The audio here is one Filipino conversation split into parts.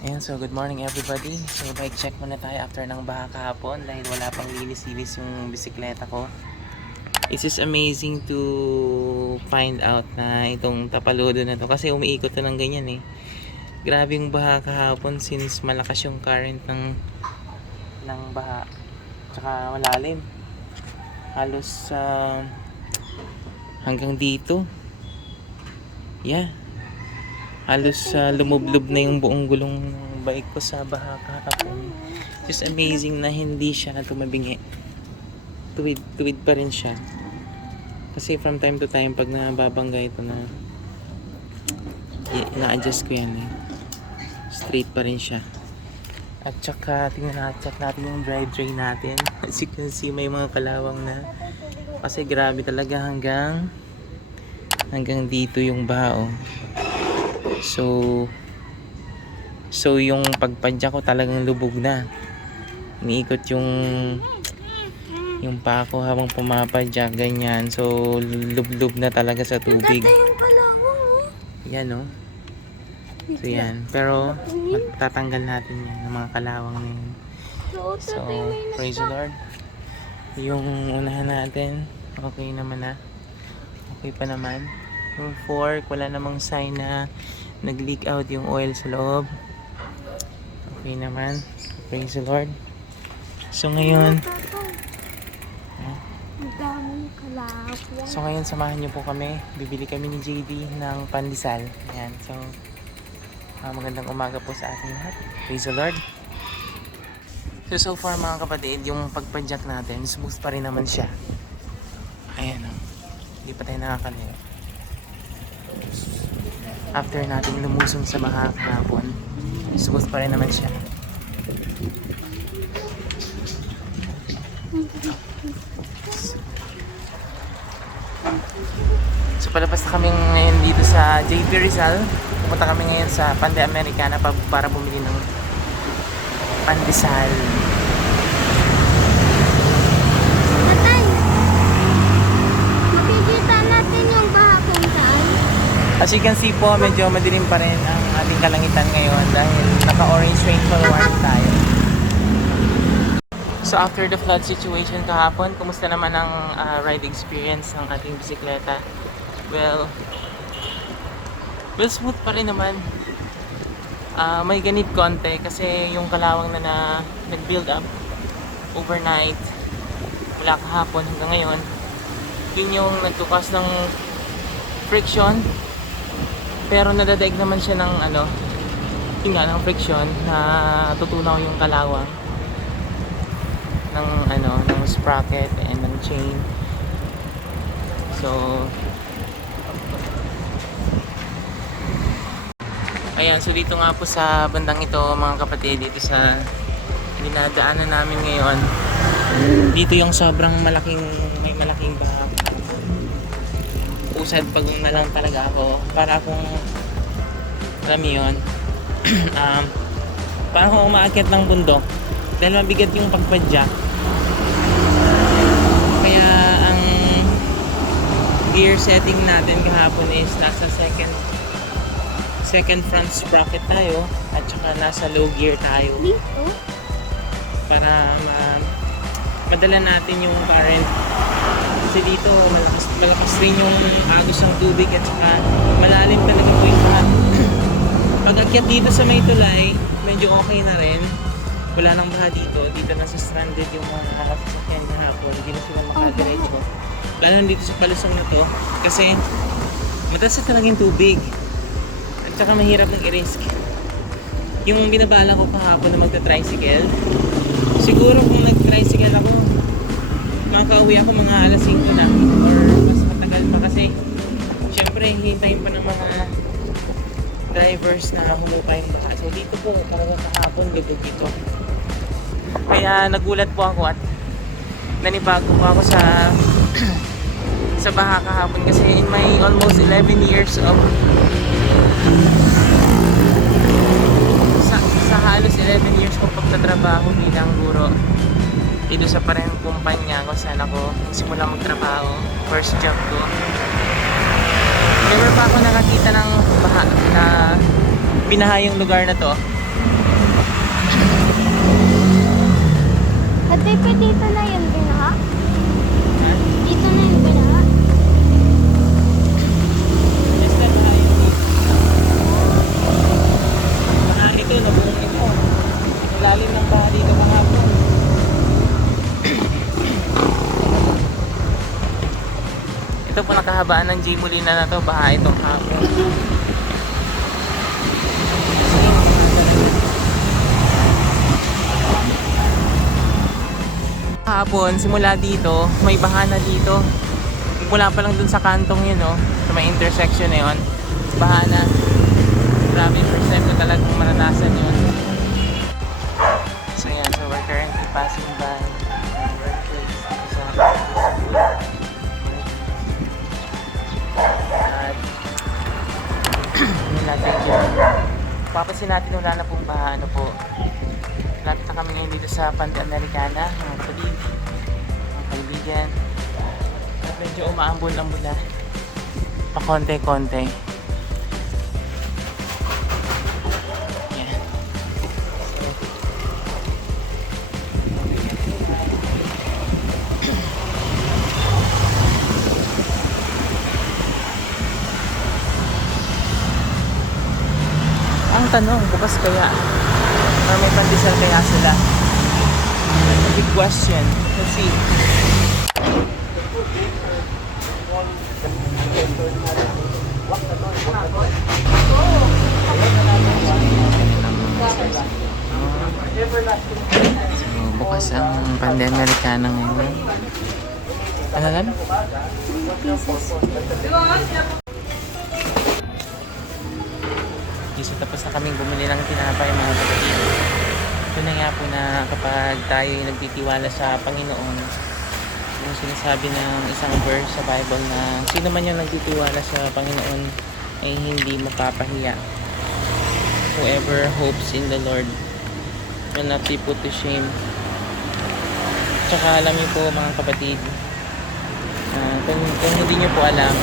Ayan, so good morning everybody. So bike check muna tayo after ng baha kahapon dahil wala pang linis-linis yung bisikleta ko. It's just amazing to find out na itong Tapaludo na to kasi umiikot to ng ganyan eh. Grabe yung baha kahapon since malakas yung current ng baha. Tsaka malalim. Halos hanggang dito. Yeah. Halos lumublob na yung buong gulong ng bike ko sa baha kahapon. Just amazing na hindi siya tumabingi. Tuwid pa rin siya. Kasi from time to time pag nababangga ito na ina-adjust ko yan eh. Straight pa rin siya. At saka check natin yung drive tray natin. As you can see may mga kalawang na. Kasi grabe talaga hanggang dito yung baha oh. So yung pagpadya ko talagang lubog na. Iniikot yung paa ko habang pumapadya, ganyan. So lublob na talaga sa tubig. Yan oh. So yan. Pero matatanggal natin yan, ng mga kalawang na yun. So praise the Lord. Yung unahan natin, okay naman na. Okay pa naman. Yung fork, wala namang sign na nag-leak out yung oil sa loob. Okay naman. Praise the Lord. So ngayon samahan niyo po kami. Bibili kami ni JD ng pandesal. Ayan. So magandang umaga po sa ating lahat. Praise the Lord. So far mga kapatid, yung pagpadyak natin, smooth pa rin naman siya. Ayan o. Hindi pa tayo nakakalayo. After natin lumusong sa baha kahapon, smooth pa rin naman siya. So palabas na kami ngayon dito sa JP Rizal. Pupunta kami ngayon sa Pande Americana para bumili ng pandesal. Tatay, makikita natin yung baha kung saan. As you can see po, medyo madilim pa rin ang ating kalangitan ngayon dahil naka-orange rainfall warning tayo. So after the flood situation kahapon, kumusta naman ang ride experience ng ating bisikleta? Well, smooth pa rin naman. May ganit konti kasi yung kalawang na nag-build up overnight mula kahapon hanggang ngayon, yun yung nagtukas ng friction. Pero nadadaig naman siya ng ng friction na tutunaw yung kalawang ng sprocket and ng chain. So ayan, so dito nga po sa bandang ito mga kapatid, dito sa dinadaanan namin ngayon, dito yung sobrang may malaking baha. Usad pag na lang talaga ako, para akong alam yun, parang akong umaakyat ng bundok dahil mabigat yung pagpadyak. Kaya ang gear setting natin kahapon is nasa second front sprocket tayo at saka nasa low gear tayo Dito? para madala natin yung current kasi dito malakas rin yung agos ng tubig at saka malalim talaga po yung baha. Pag-akyat dito sa may tulay medyo okay na rin, wala nang baha dito nasa stranded yung mga nakakasakyan kahapon, hindi na sila makadiretso lalo dito sa palusong na to kasi mataas na talaga yung tubig. Tsaka mahirap ng i-risk. Yung binabala ko kahapon na magta-tricycle, siguro kung nag-tricycle ako, makaka-uwi ako mga alas 5 na or mas matagal pa kasi syempre hintayin pa ng mga drivers na humupay yung baka. So dito po talaga kahapon lubog dito. Kaya nagulat po ako at nanibago po ako sa sa baha kahapon kasi in my almost 11 years of sa halos 11 years kong pagtatrabaho bilang guro dito sa parehong kumpanya kung saan ako simula magtrabaho, first job ko, never pa ako nakakita ng baha na binaha yung lugar na to. Tatay pa dito na yung binaha? Ha? Dito na yung binaha? Yes, na tayo dito. Baka ito, nabuong ito. Ang lalim ng baha dito kahapon. Ito po nakahabaan ng J. Molina na to, baha itong hapon. Kahapon, simula dito, may baha na dito. Mula pa lang dun sa kantong yun, oh, sa may intersection na yun, baha na. Grabe, first time ko talagang maranasan yun. So yan, so we're currently passing by our workplace sa at yun natin dyan. Papansin natin wala na pong baha, ano po. Lapit na kami ngayon dito sa Pante Americana, mga kapatid, mga kaibigan. At medyo umaambon-ambon na. Pa-konti-konti. Yan. Ang tanong, bukas kaya? Or may pandesal kaya sila? Big question. Let's see. So, bukas ang Pande Americana ngayon. Ano lang? So, tapos na kaming bumili ng tinapay, mga kapatid. Ito na nga po na kapag tayo ay nagtitiwala sa Panginoon, yung sinasabi ng isang verse sa Bible na sino man yung nagtitiwala sa Panginoon ay hindi mapapahiya. Whoever hopes in the Lord will not be put to shame. Tsaka alam niyo po, mga kapatid, kung hindi niyo po alam,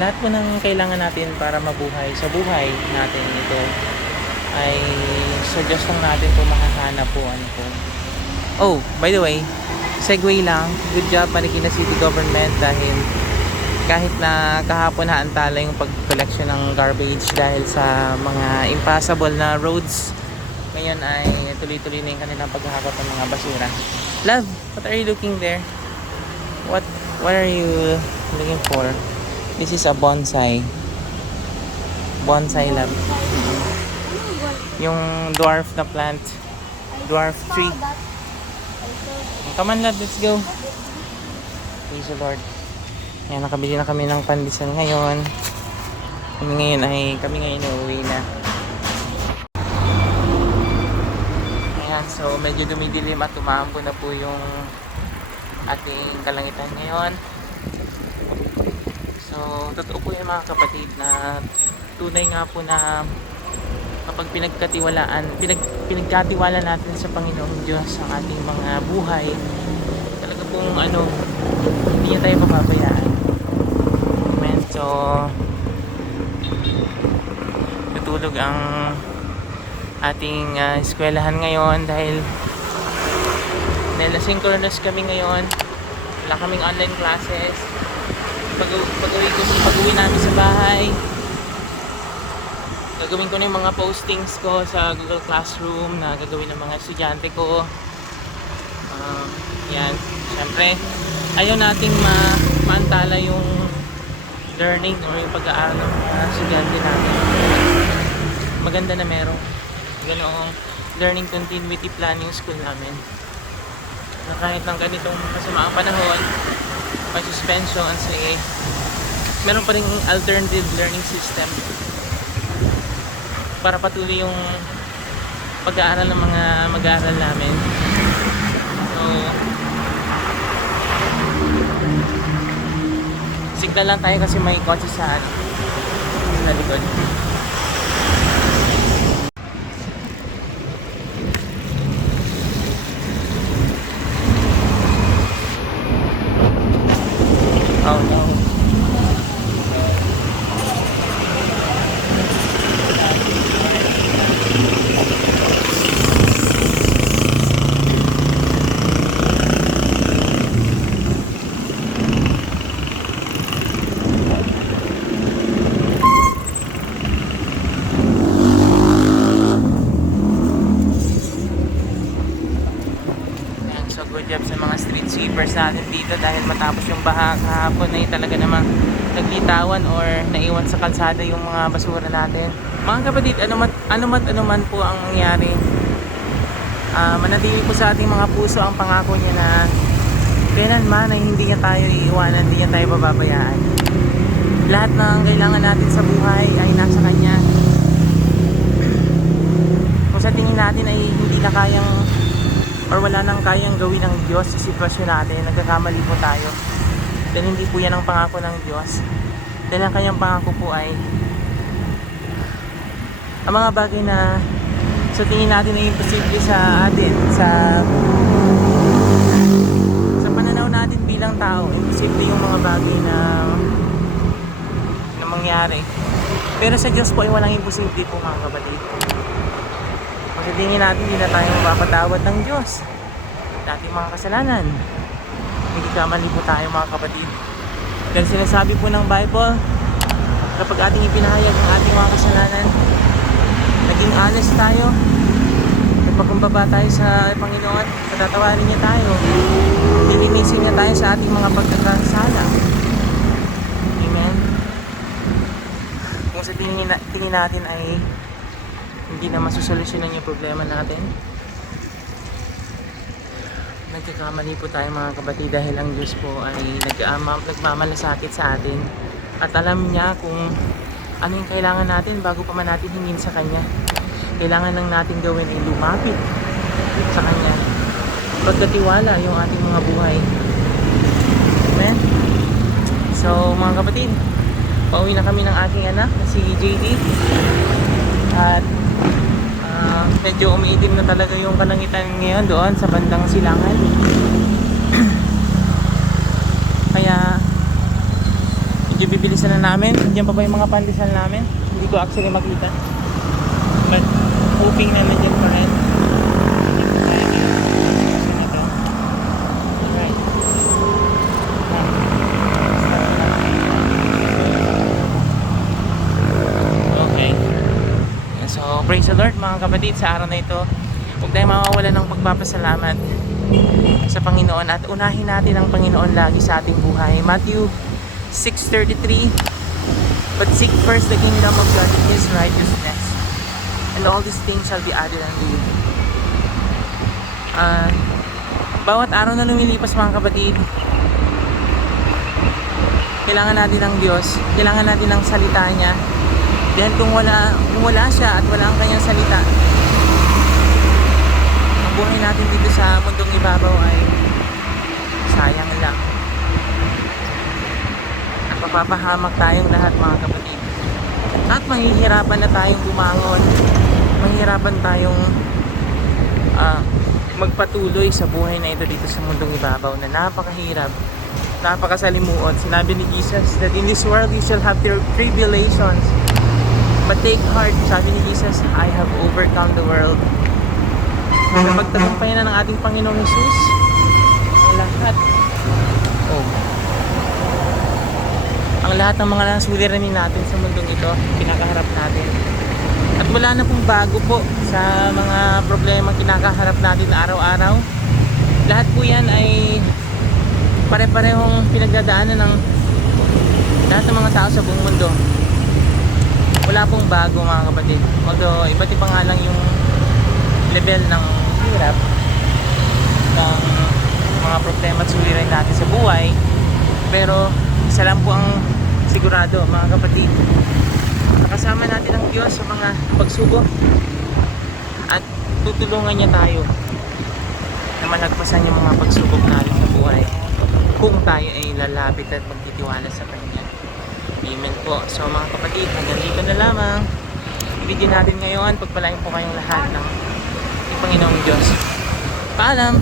lahat po ng kailangan natin para mabuhay sa buhay natin ito ay sa Diyos lang natin po makahanap po, ano po. Oh, by the way, segue lang, good job Marikina City Government dahil kahit na kahapon naantala yung pag-collection ng garbage dahil sa mga impassable na roads, ngayon ay tuloy-tuloy na yung kanilang paghahakot ng mga basura. Love, what are you looking there? What are you looking for? This is a bonsai. Bonsai, love. Yung dwarf na plant. Dwarf tree. Come on, love. Let's go. Praise the Lord. Ayan, nakabili na kami ng pandesal ngayon. Kami ngayon uuwi na. Ayan, so medyo dumidilim at umaambon na po yung ating kalangitan ngayon. So, totoo po yan, mga kapatid, na tunay nga po na kapag pinagkatiwala natin sa Panginoong Diyos ang ating mga buhay, talaga pong hindi niya tayo mapabayaan. Amen. So, tutulog ang ating eskwelahan ngayon dahil asynchronous kami ngayon. Wala kaming online classes. Pag-uwi namin sa bahay, gagawin ko na yung mga postings ko sa Google Classroom na gagawin ng mga estudyante ko. Yan, syempre ayaw nating maantala yung learning or yung pag-aaral ng mga estudyante natin. Maganda na merong ganoong learning continuity plan yung school namin, na kahit ng ganitong masamaang panahon, may suspension, say, meron pa rin alternative learning system para patuloy yung pag-aaral ng mga mag-aaral namin. So, signal lang tayo kasi may kotse sa likod. Oh no. natin dito dahil matapos yung baha kahapon ay talaga namang naglitawan or naiwan sa kalsada yung mga basura natin. Mga kapatid, ano man po ang nangyari, manatili po sa ating mga puso ang pangako niya na kailanman ay hindi niya tayo iiwanan, hindi niya tayo pababayaan. Lahat ng kailangan natin sa buhay ay nasa Kanya. Kung sa tingin natin ay hindi na kayang or wala nang kayang gawin ng Diyos sa sitwasyon natin, nagkakamali po tayo. Dahil hindi po yan ang pangako ng Diyos. Dahil ang Kanyang pangako po ay ang mga bagay na sa tingin natin ay imposible sa atin, sa pananaw natin bilang tao, imposible yung mga bagay na mangyari. Pero sa Diyos po ay walang imposible po, mga kapatid. Kung sa tingin natin hindi na tayo mapapatawad ng Diyos sa ating mga kasalanan, hindi kamali po tayo, mga kapatid. Dahil sinasabi po ng Bible, kapag ating ipinahayag ang ating mga kasalanan, naging honest tayo, nagpakumbaba tayo sa Panginoon, patatawarin niya tayo, lilinisin niya tayo sa ating mga pagkakasala. Amen. Kung sa tingin natin ay hindi na masusolusyonan yung problema natin, nagkakamali po tayo, mga kapatid, dahil ang Diyos po ay nagmamalasakit sa atin at alam niya kung ano yung kailangan natin bago pa man natin hingin sa Kanya. Kailangan lang natin gawin ay lumapit sa Kanya, pagkatiwala yung ating mga buhay. Amen. So mga kapatid, pauwi na kami ng aking anak na si JD at medyo umiitim na talaga yung kalangitan ngayon doon sa bandang Silangan. Kaya medyo bibilisan na namin. Diyan pa ba yung mga pandesal namin? Hindi ko actually makita, but hoping na nandiyan pa rin. Alright. Okay. So praise the Lord, mga kapatid. Sa araw na ito, huwag tayong mawawalan ng pagpapasalamat sa Panginoon at unahin natin ang Panginoon lagi sa ating buhay. Matthew 6:33, but seek first the kingdom of God and His righteousness, and all these things shall be added unto you. Bawat araw na lumilipas, mga kapatid, kailangan natin ng Diyos, kailangan natin ng salita niya. Dahil kung wala siya at wala ang kanyang salita, ang buhay natin dito sa mundong ibabaw ay sayang lang. At mapapahamak tayong lahat, mga kapatid. At mahihirapan na tayong bumangon, mahihirapan tayong magpatuloy sa buhay na ito dito sa mundong ibabaw na napakahirap, napakasalimuot. Sinabi ni Jesus that in this world you shall have tribulations, but take heart. Sabi ni Jesus, I have overcome the world. Sa pagtagumpay na ng ating Panginoong Jesus, ang lahat ng mga suliranin natin sa mundong ito, kinakaharap natin. At wala na pong bago po sa mga problema kinakaharap natin araw-araw. Lahat po yan ay pare-parehong pinagdadaanan ng lahat ng mga tao sa buong mundo. Wala pong bago, mga kapatid. Although iba't iba nga lang yung level ng hirap ng mga problema at suliranin natin sa buhay, pero isa lang po ang sigurado, mga kapatid, nakasama natin ang Diyos sa mga pagsubok at tutulungan niya tayo na malagpasan yung mga pagsubok natin sa buhay kung tayo ay lalapit at magtitiwala sa Kanya. Amen po. So mga kapatid, hanggang dito na lamang video natin ngayon. Pagpalain po kayong lahat ng Panginoong Diyos. Paalam!